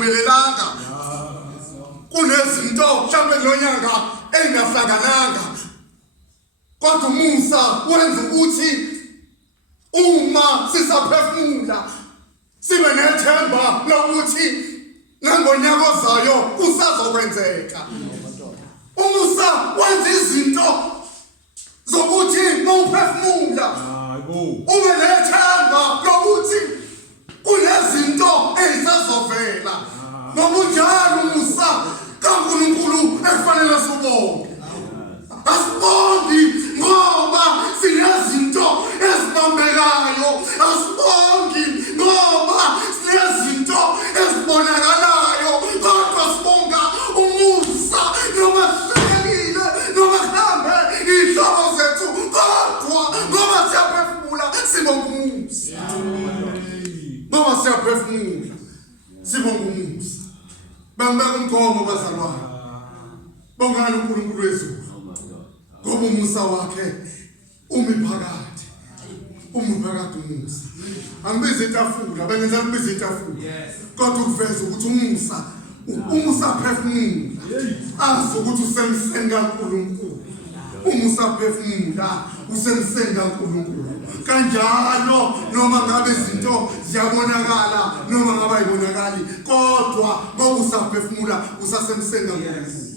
engaphumelelanga kunezinto mhlawumbe lonyaka engahlakananga kodwa umusa wenza ukuthi uma sisaphefumula sibe nethemba lokuthi ngangonyaka ozayo usazokwenzeka. Umusa wenza izinto zokuthi mawuphefumula ube nethemba lokuthi kunezinto ezizovela. Ngokunjalo umusa kaNkulunkulu ekufanele sibonge. Asibongi ngoba sinezinto ezibambekayo, asibongi ngoba sinezinto ezibonakalayo, kodwa sibonga umusa noma sihlelekile noma kuhambe iy'hlobo zethu, kodwa ngoba siyaphefumula sibonga umusa. Ngoba siyaphefumula sibonga umusa. Bangibeka umgomo bazalwane, bongani uNkulunkulu wezulu ngoba umusa wakhe umiphakathi umusa. Angibize itafula, bengenza kubiza itafula kodwa ukuveza ukuthi umusa aphefumula azi ukuthi usemseni kaNkulunkulu. Umusa aphefumula usemseni kaNkulunkulu. Kanjalo noma ngabe izinto ziyabonakala noma ngabe ayibonakali, kodwa ngoba usaphefumula usasemseni kaNkulunkulu.